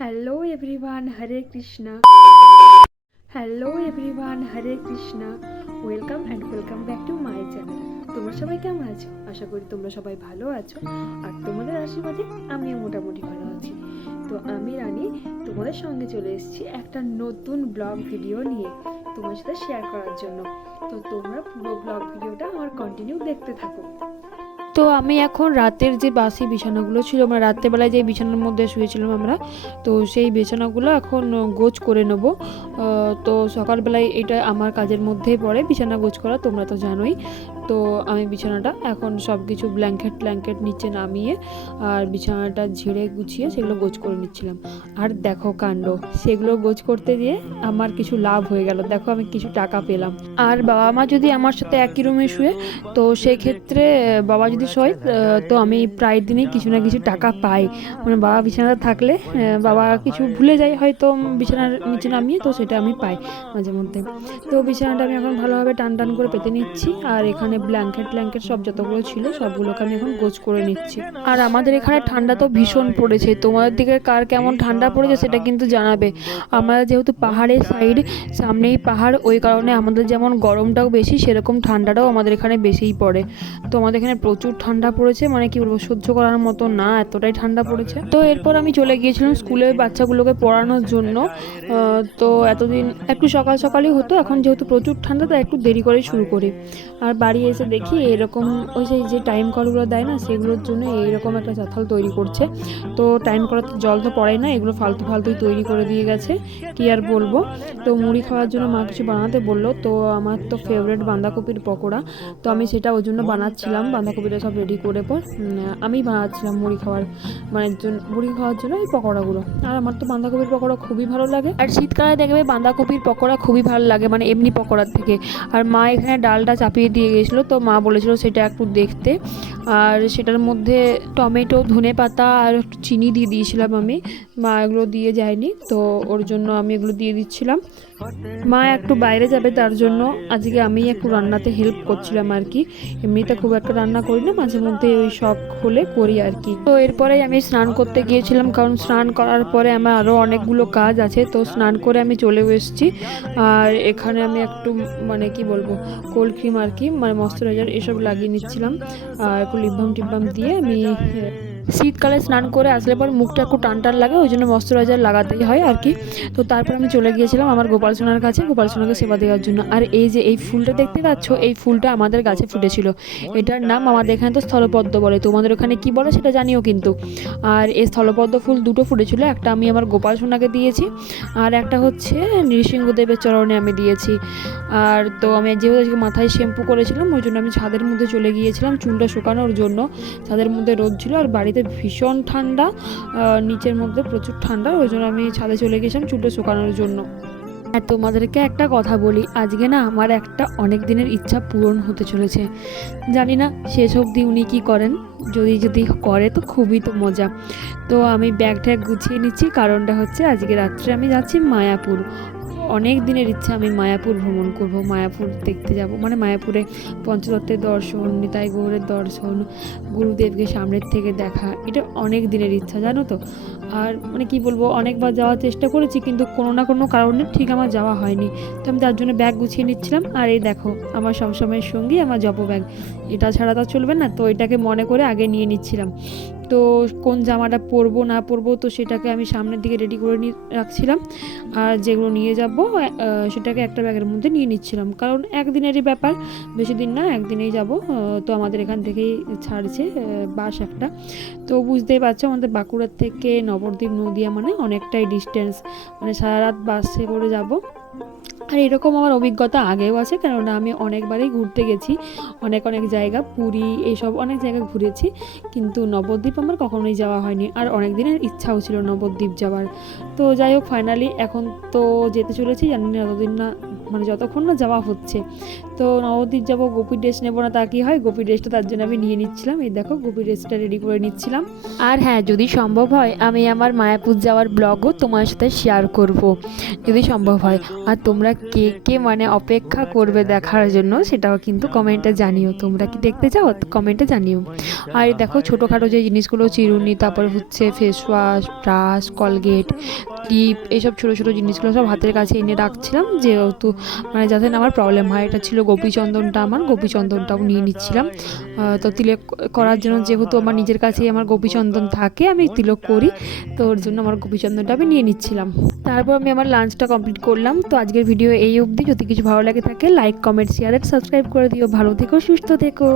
Hello everyone, Hare Krishna. Hello everyone, Hare Krishna. Welcome and welcome back to my channel. তোমরা সবাই কেমন আছো? আশা করি তোমরা সবাই ভালো আছো, আর তোমাদের আশীর্বাদে আমিও মোটামুটি ভালো আছি। তো আমি রানী তোমাদের সঙ্গে চলে এসেছি একটা নতুন ব্লগ ভিডিও নিয়ে তোমার সাথে শেয়ার করার জন্য। তো তোমরা পুরো ব্লগ ভিডিওটা আমার কন্টিনিউ দেখতে থাকো। তো আমি এখন রাতের যে বাসি বিছানাগুলো ছিল, আমরা রাত্রেবেলায় যে বিছানার মধ্যে শুয়েছিলাম আমরা, তো সেই বিছানাগুলো এখন গোছ করে নেব। তো সকালবেলায় এটা আমার কাজের মধ্যেই পড়ে, বিছানা গোছ করা, তোমরা তো জানোই। তো আমি বিছানাটা এখন সব কিছু ব্ল্যাঙ্কেট নিচে নামিয়ে আর বিছানাটা ঝেড়ে গুছিয়ে সেগুলো গোছ করে নিচ্ছিলাম। আর দেখো কাণ্ড, সেগুলো গোছ করতে গিয়ে আমার কিছু লাভ হয়ে গেল। দেখো আমি কিছু টাকা পেলাম। আর বাবা মা যদি আমার সাথে একই রুমে শুয়ে, তো সেক্ষেত্রে বাবা যদি শোয়, তো আমি প্রায় দিনই কিছু না কিছু টাকা পাই। মানে বাবা বিছানাতে থাকলে বাবা কিছু ভুলে যায় হয়তো বিছানার নিচে নামিয়ে, তো সেটা আমি পাই মাঝে মধ্যে। তো বিছানাটা আমি এখন ভালোভাবে টান টান করে পেতে নিচ্ছি, আর এখানে ব্ল্যাঙ্কেট সব যতগুলো ছিল সবগুলোকে আমি এখন গোছ করে নিচ্ছি। আর আমাদের এখানে ঠান্ডা তো ভীষণ পড়েছে। তোমাদের দিকে কার কেমন ঠান্ডা পড়েছে সেটা কিন্তু জানাবে। আমরা যেহেতু পাহাড়ের সাইড, সামনেই পাহাড়, ওই কারণে আমাদের যেমন গরমটাও বেশি, সেরকম ঠান্ডাটাও আমাদের এখানে বেশিই পড়ে। তো আমাদের এখানে প্রচুর ঠান্ডা পড়েছে, মানে কি বলবো, সহ্য করার মতো না, এতটাই ঠান্ডা পড়েছে। তো এরপর আমি চলে গিয়েছিলাম স্কুলে বাচ্চাগুলোকে পড়ানোর জন্য। তো এতদিন একটু সকাল সকালই হতো, এখন যেহেতু প্রচুর ঠান্ডা তাই একটু দেরি করে শুরু করি। আর বাড়ি এসে দেখি এরকম ওই যে টাইম কলগুলো দেয় না, সেগুলোর জন্য এইরকম একটা চাতাল তৈরি করছে। তো টাইম করাতে জল তো পড়ে না, এগুলো ফালতুই তৈরি করে দিয়ে গেছে, কি আর বলবো। তো মুড়ি খাওয়ার জন্য মা কিছু বানাতে বললো, তো আমার তো ফেভারিট বাঁধাকপির পকোড়া, তো আমি সেটা ওই জন্য বানাচ্ছিলাম। বাঁধাকপিটা সব রেডি করে পর আমি বানাচ্ছিলাম মুড়ি খাওয়ার জন্য এই পকোড়াগুলো। আর আমার তো বাঁধাকপির পকোড়া খুবই ভালো লাগে, আর শীতকালে দেখবে বাঁধাকপির পকোড়া খুবই ভালো লাগে, মানে এমনি পকোড়ার থেকে। আর মা এখানে ডালটা চাপিয়ে দিয়ে গেছিলো, তো মা বলেছিল সেটা একটু দেখতে। আর সেটার মধ্যে টমেটো, ধনেপাতা আর একটু চিনি দিয়ে দিয়েছিলাম আমি। মা এগুলো দিয়ে যায়নি, তো ওর জন্য আমি এগুলো দিয়ে দিচ্ছিলাম। মা একটু বাইরে যাবে, তার জন্য আজকে আমি একটু রান্নাতে হেল্প করছিলাম আর কি। এমনিতে খুব একটা রান্না করি না, মাঝে মধ্যে ওই শখ হলে করি আর কি। তো এরপরেই আমি স্নান করতে গিয়েছিলাম, কারণ স্নান করার পরে আমার আরও অনেকগুলো কাজ আছে। তো স্নান করে আমি চলেও এসেছি। আর এখানে আমি একটু মানে কি বলবো, কোল্ড ক্রিম আর কি, মানে ময়শ্চারাইজার এসব লাগিয়ে নিচ্ছিলাম। আর একটু লিপ বাম দিয়ে আমি শীতকালে স্নান করে আসলে পর মুখটা একটু টান লাগে, ওই জন্য ময়শ্চারাইজার লাগাতেই হয় আর কি। তো তারপর আমি চলে গিয়েছিলাম আমার গোপাল সোনার কাছে, গোপাল সোনাকে সেবা দেওয়ার জন্য। আর এই যে এই ফুলটা দেখতে পাচ্ছ, এই ফুলটা আমাদের গাছে ফুটেছিল। এটার নাম আমাদের এখানে তো স্থলপদ্ম বলে, তোমাদের ওখানে কি বলে সেটা জানিও কিন্তু। আর এই স্থলপদ্ম ফুল দুটো ফুটেছিল, একটা আমি আমার গোপাল সোনাকে দিয়েছি, আর একটা হচ্ছে নৃসিংহদেবের চরণে আমি দিয়েছি। আর তো আমি যেহেতু আজকে মাথায় শ্যাম্পু করেছিলাম, ওই জন্য আমি ছাদের মধ্যে চলে গিয়েছিলাম চুলটা শুকানোর জন্য। ছাদের মধ্যে রোদ ছিল, আর বাড়িতে ভীষণ ঠান্ডা, নিচের মধ্যে প্রচুর ঠান্ডা, ওই জন্য আমি ছাদে চলে গেছিলাম চুলটা শুকানোর জন্য। আর তোমাদেরকে একটা কথা বলি, আজকে না আমার একটা অনেক দিনের ইচ্ছা পূরণ হতে চলেছে। জানি না শেষ অবধি উনি কী করেন, যদি করে তো খুবই তো মজা। তো আমি ব্যাগ ট্যাগ গুছিয়ে নিচ্ছি, কারণটা হচ্ছে আজকে রাত্রে আমি যাচ্ছি মায়াপুর। অনেক দিনের ইচ্ছা আমি মায়াপুর ভ্রমণ করব, মায়াপুর দেখতে যাব, মানে মায়াপুরে পঞ্চতত্ত্বের দর্শন, নিতাই গৌরের দর্শন, গুরুদেবকে সামনের থেকে দেখা, এটা অনেক দিনের ইচ্ছা জানো তো। আর মানে কি বলবো, অনেকবার যাওয়ার চেষ্টা করেছি, কিন্তু কোনো না কোনো কারণে ঠিক আমার যাওয়া হয়নি। তো আমি তার জন্য ব্যাগ গুছিয়ে নিচ্ছিলাম। আর এই দেখো আমার সবসময়ের সঙ্গী আমার জপ ব্যাগ, এটা ছাড়া তো চলবে না, তো এটাকে মনে করে আগে নিয়ে নিচ্ছিলাম। তো কোন জামাটা পরবো না পরবো, তো সেটাকে আমি সামনের দিকে রেডি করে রাখছিলাম। আর যেগুলো নিয়ে যাব সেটাকে একটা ব্যাগের মধ্যে নিয়ে নিচ্ছিলাম, কারণ একদিনেরই ব্যাপার, বেশি দিন না, একদিনেই যাব। তো আমাদের এখান থেকেই ছাড়ছে বাস একটা। তো বুঝতেই পারছো আমাদের বাঁকুড়ার থেকে নবদ্বীপ নদিয়া মানে অনেকটাই ডিস্টেন্স, মানে সারা রাত বাসে করে যাব। আর এরকম আমার অভিজ্ঞতা আগেও আছে, কেননা আমি অনেকবারই ঘুরতে গেছি, অনেক জায়গা, পুরী এইসব অনেক জায়গা ঘুরেছি, কিন্তু নবদ্বীপ আমার কখনোই যাওয়া হয়নি। আর অনেক দিনের ইচ্ছাও ছিল নবদ্বীপ যাওয়ার। তো যাই হোক, ফাইনালি এখন তো যেতে চলেছি, জানি না ততদিন না মানে যতক্ষণ না যাওয়া হচ্ছে। তো নবদ্বীপ যাবো, গোপীর ড্রেস নেবো না তা কি হয়, গোপীর ড্রেসটা তার জন্য আমি নিয়ে নিচ্ছিলাম। এই দেখো গোপীর ড্রেসটা রেডি করে নিচ্ছিলাম। আর হ্যাঁ, যদি সম্ভব হয় আমি আমার মায়াপুর যাওয়ার ব্লগও তোমার সাথে শেয়ার করব, যদি সম্ভব হয়। আর তোমরা কে কে মানে অপেক্ষা করবে দেখার জন্য সেটাও কিন্তু কমেন্টে জানিও। তোমরা কি দেখতে চাও কমেন্টে জানিও। আর এই দেখো ছোটোখাটো যে জিনিসগুলো, চিরুনি, তারপর হচ্ছে face wash, brush, Colgate, clip, এইসব ছোটো ছোটো জিনিসগুলো সব হাতের কাছে এনে রাখছিলাম, যেহেতু মানে যাতে না আমার প্রবলেম হয়। এটা ছিল গোপীচন্দনটা, আমার গোপীচন্দনটাও নিয়ে নিচ্ছিলাম। তো তিলক করার জন্য যেহেতু আমার নিজের কাছেই আমার গোপীচন্দন থাকে, আমি তিলক করি, তো ওর জন্য আমার গোপীচন্দনটা আমি নিয়ে নিচ্ছিলাম। তারপর আমি আমার লাঞ্চটা কমপ্লিট করলাম। তো আজকের ভিডিও এই অবধি। যদি কিছু ভালো লাগে থাকে লাইক, কমেন্ট, শেয়ার, সাবস্ক্রাইব করে দিও। ভালো থেকো, সুস্থ থেকো।